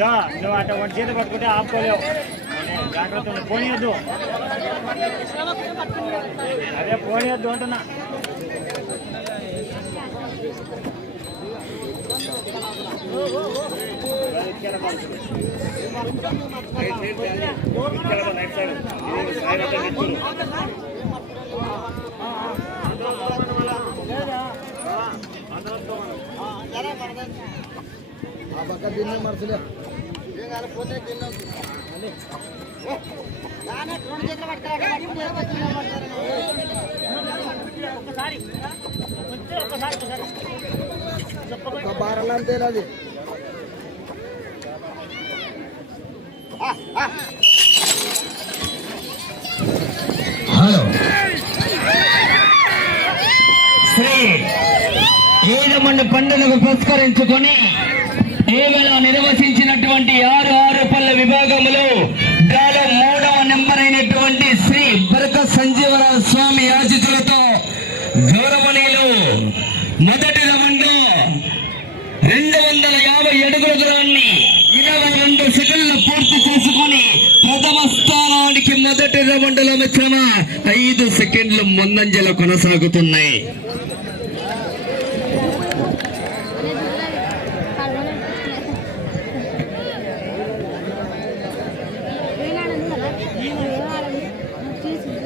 దా, నువ్వు అట్ట ఒక చేత పట్టుకుంటే ఆపుకోలేవు జాగ్రత్త పోనీయద్దు అదే పోనీయద్దు అంటున్నా ఆ పక్క దీన్నే మరచలే బారల్ అంతే అది? హలో. శ్రీ ఏడమండ పండుగకు పురస్కరించుకొని ఏవల నిర్వచించినటువంటి ఆరు ఆరు పల్లె విభాగంలో దాలో మూడవ నెంబర్ అయినటువంటి శ్రీ బరక సంజీవరావు స్వామి యాచితులతో గౌరవనీయులు మొదటి రౌండ్లో రెండు వందల యాభై అడుగుల దూరాన్ని ఇరవై రెండు సెకండ్లు పూర్తి చేసుకుని ప్రథమ స్థానానికి మొదటి రౌండ్లో మెచ్చిన ఐదు సెకండ్లు ముందంజలు కొనసాగుతున్నాయి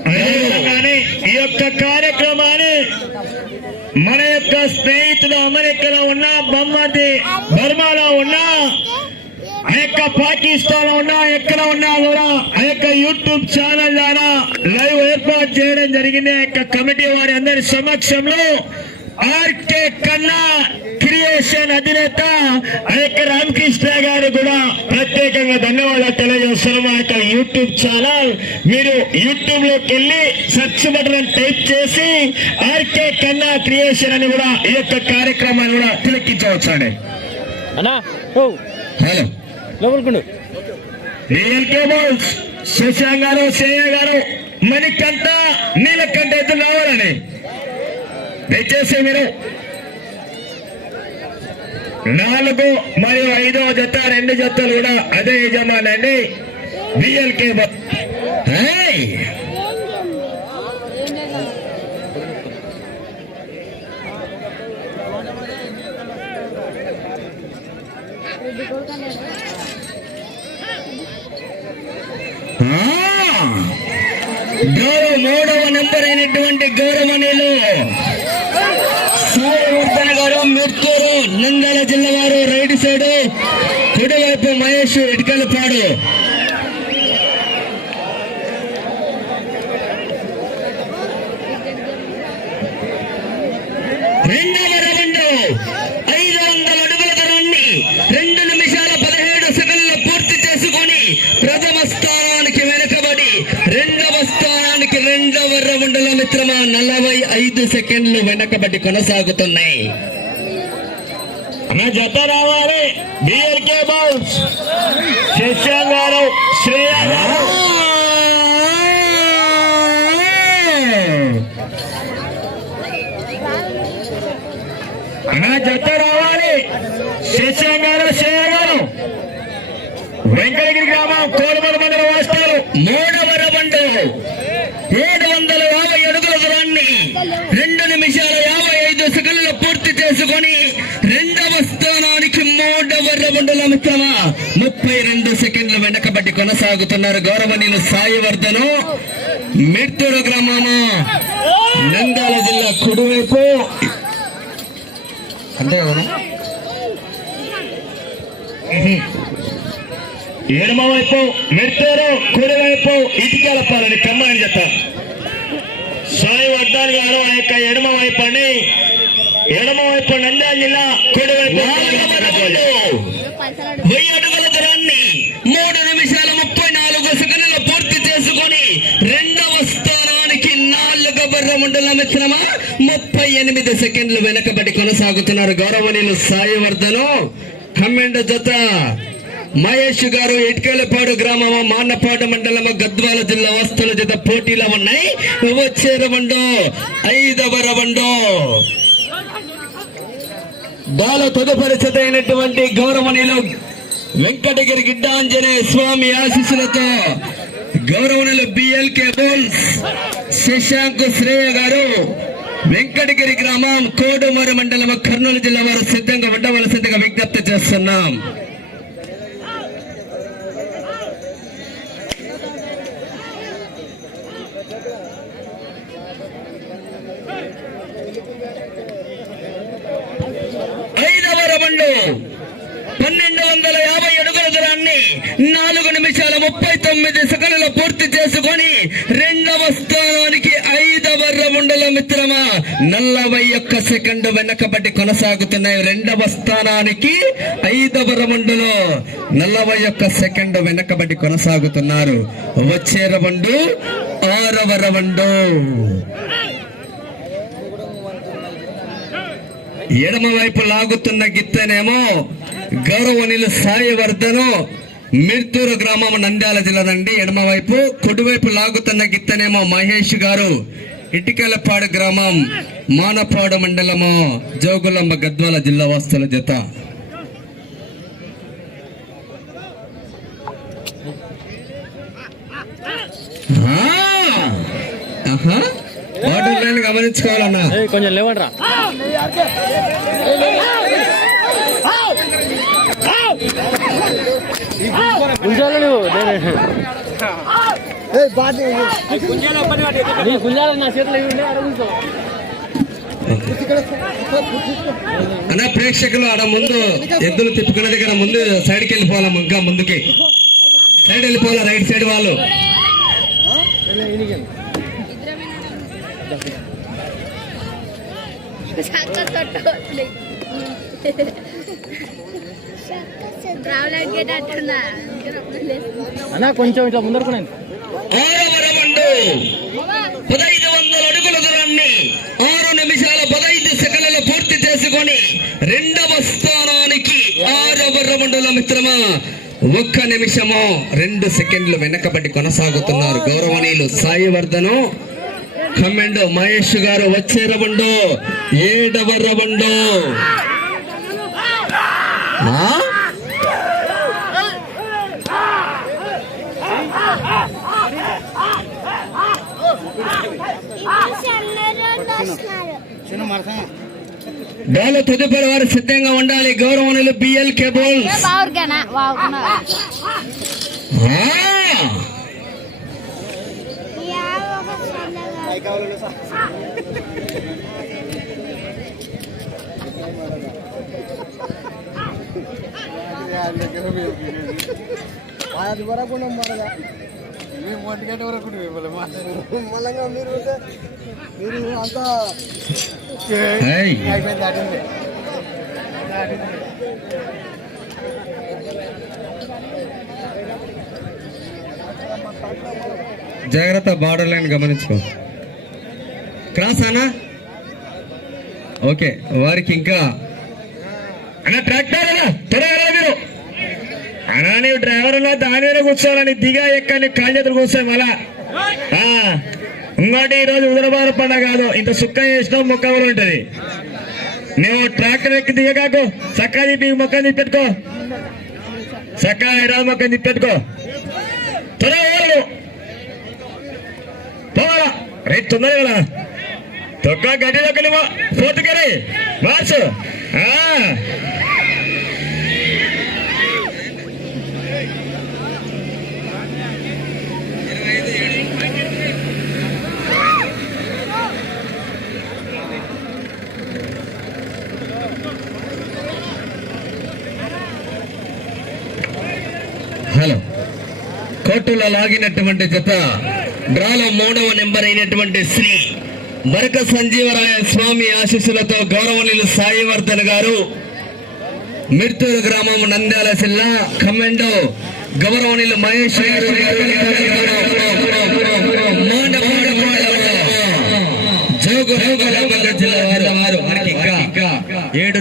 అదేవిధంగానే ఈ యొక్క కార్యక్రమాన్ని మన యొక్క స్నేహితులు అమెరికాలో ఉన్న బొమ్మది బర్మాలో ఉన్న ఆ యొక్క పాకిస్తాన్లో ఉన్నా ఎక్కడ ఉన్నా కూడా ఆ యొక్క యూట్యూబ్ ఛానల్ ద్వారా లైవ్ ఏర్పాటు చేయడం జరిగింది. ఆ యొక్క కమిటీ వారి అందరి సమక్షంలో ఆర్కే కన్నా క్రియేషన్ అధినేత యొక్క రామకృష్ణ గారు కూడా ప్రత్యేకంగా ధన్యవాదాలు తెలియజేస్తున్నాం. ఆ యొక్క యూట్యూబ్ ఛానల్ మీరు యూట్యూబ్లోకి వెళ్ళి సెర్చ్ బటన్ టైప్ చేసి ఆర్కే కన్నా క్రియేషన్ అని కూడా ఈ యొక్క కార్యక్రమాన్ని కూడా తిలకించవచ్చు అండి హలో. శశాంక్ గారు శ్రేయ గారు మణికంట నీలకంట ఎదురు రావాలని దయచేసి మీరు నాలుగు మరియు ఐదో జత రెండు జతలు కూడా అదే యజమాని అండి. కేబుల్ గౌరవ మూడవ నెంబర్ అయినటువంటి గౌరవనీయులు సాయవర్ధన గారు మిర్తూరు నంద్యాల జిల్లా వారు రైట్ సైడ్ కుడివైపు మహేష్ ఇటుకలపాడు రెండవ రౌండ్ ఐదు వందల అడుగుల దూరాన్ని రెండు నిమిషాల పదిహేడు సెకండ్లు పూర్తి చేసుకొని ప్రథమ స్థానానికి వెనుకబడి రెండవ స్థానానికి రెండవ రౌండ్లో మిత్రమా నలభై ఐదు సెకండ్లు వెనకబడి కొనసాగుతున్నాయి. జత రావాలి. బిఎల్కే బౌల్స్ శశాంక్ గారు శ్రేయ గారు నా జత రావాలి. శశాంక్ గారు శ్రేయ గారు. వెంకటగిరి గ్రామం కోరుమల మండల వాస్తవాలు మూడవ రౌండ్ ఏడు వందల యాభై అడుగుల దూరాన్ని రెండు నిమిషాల యాభై ఐదు సెకండ్లు పూర్తి చేసుకొని మూడవ రౌండ్ల మిత్రమా ముప్పై రెండు సెకండ్లు వెనకబడి కొనసాగుతున్నారు గౌరవనీయులు సాయివర్ధను. మిర్తూరు గ్రామము నంద్యాల జిల్లా కుడివైపు. అంతే కదా ఎడమ వైపు మెర్తూరు కుడివైపు ఇటుకలపాలని కమ్మాని చెత్త సాయి వర్ధన్ గారు ఆ యొక్క ఎడమ వైపు అండి. ఎడమ వైపు నంద్యాల జిల్లా కుడివైపు. సెకండ్లు వెనకబడి కొనసాగుతున్నారు గౌరవనీయులు సాయివర్ధను. కమ్మెండ జత. మహేష్ గారు ఇటుకలపాడు గ్రామము మాన్నపాడు మండలము గద్వాల జిల్లా వస్తువుల జత పోటీలో ఉన్నాయి. వచ్చే రవండు ఐదవ రవండు బాల తదుపరి జత అయినటువంటి గౌరవనీయులు వెంకటగిరి గిడ్డాంజనేయ స్వామి ఆశీస్సులతో గౌరవనీయులు బిఎల్కే బోల్స్ శశాంక్ శ్రేయ గారు. వెంకటగిరి గ్రామం కోడుమూరు మండలం కర్నూలు జిల్లా వారు సిద్ధంగా ఉండవలసిందిగా విజ్ఞప్తి చేస్తున్నాం ఐదవ రౌండ్ పన్నెండు వందల యాభై అడుగుల దూరాన్ని నాలుగు నిమిషాల ముప్పై తొమ్మిది సెకండ్లు పూర్తి చేసుకొని రెండవ స్థానానికి ఐదవ రౌండ్ల మిత్రమా నలభై ఒక్క సెకండ్ వెనకబడి కొనసాగుతున్నాయి. రెండవ స్థానానికి ఐదవ రౌండ్లో నలభై ఒక్క సెకండ్ వెనకబడి కొనసాగుతున్నారు. వచ్చే రౌండ్ ఆరవ రౌండ్. ఎడమ వైపు లాగుతున్న గిత్తనేమో గౌరవనీయులు సాయవర్ధను మిర్తూరు గ్రామం నంద్యాల జిల్లాదండి. ఎడమ వైపు కుడివైపు లాగుతున్న గిత్తనేమో మహేష్ గారు. ఇటికలపాడు గ్రామం మానపాడు మండలము జోగులమ్మ గద్వాల జిల్లా వాస్తుల జత. గమనించుకోవాలన్నా. కొంచెం లేవండ్రా. గుంజాలు నువ్వు గుంజాలు నా చేతిలో. అన్న ప్రేక్షకులు ఆడ ముందు ఎద్దులు తిప్పుకునే దగ్గర ముందు సైడ్కి వెళ్ళిపోవాలా ఇంకా ముందుకి. సైడ్ వెళ్ళిపోవాలా రైట్ సైడ్ వాళ్ళు. అన్న కొంచెం ఇట్లా ముందరుకున్నాను ఆరవ రౌండ్ పదహైదు వందల అడుగుల దూరాన్ని ఆరు నిమిషాల పదహైదు సెకండ్లు పూర్తి చేసుకొని రెండవ స్థానానికి ఆరవ రౌండ్ల మిత్రమా ఒక్క నిమిషము రెండు సెకండ్లు వెనకబడి కొనసాగుతున్నారు గౌరవనీయులు సాయివర్ధను. కమెండ్ మహేష్ గారు వచ్చే రౌండ్ ఏడవ రౌండ్. డోల తదుపరి వారు సిద్ధంగా ఉండాలి. గౌరవనీయులు బిఎల్ కేబుల్ అది వరకు మరగా మళ్ళంగా మీరు ఉంటే మీరు అంతా అయిపోయింది దాటింది జాగ్రత్త బార్డర్ లైన్ గమనించుకో. క్రాస్ అనా ఓకే వారికి ఇంకా అన్న ట్రాక్టర్ అన్నా త్వరగా మీరు. అన్నా నీవు డ్రైవర్ అన్నా దాని మీద కూర్చోవాలని దిగా ఎక్కని కాళ్ళు ఎదురు కూర్చోయి ఇంకోటి ఈ రోజు ఉదరబార పండగ కాదు. ఇంత సుక్క చేసినావు మొక్క కూడా ఉంటది? నువ్వు ట్రాక్టర్ ఎక్కి దిగకాకు చక్కా తిప్పి మొక్క తిప్పెట్టుకో. చక్కా ఇరవై మొక్క తిప్పెట్టుకో. త్వర ఊరు. నువ్వు. పోవాలా? రైట్ తొందరగా కదా తొక్క గడ్డి దొక్కలేమో ఫోర్త్ కరీ మార్చు కోర్టులో లాగినటువంటి జత డ్రాలో మూడవ నెంబర్ అయినటువంటి శ్రీ మరక సంజీవరాయ స్వామి ఆశీస్సులతో గౌరవనీయులు సాయివర్ధన్ గారు మిర్తూరు గ్రామం నంద్యాల జిల్లా కమెండో గౌరవనీయులు మహేష్ జోగు జిల్లా వారు వారు. ఇంకా ఏడు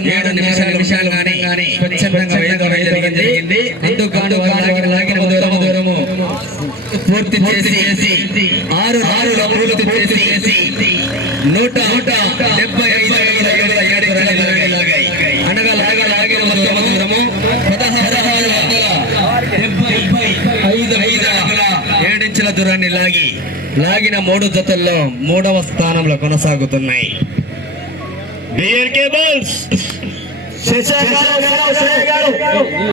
పూర్తి చేసి ఆరు ఆరులో పూర్తి చేసి నూట నూట డెబ్బై ఐదు ఐదు ఏడించుల దూరాన్ని లాగి లాగిన మూడు జతల్లో మూడవ స్థానంలో కొనసాగుతున్నాయి.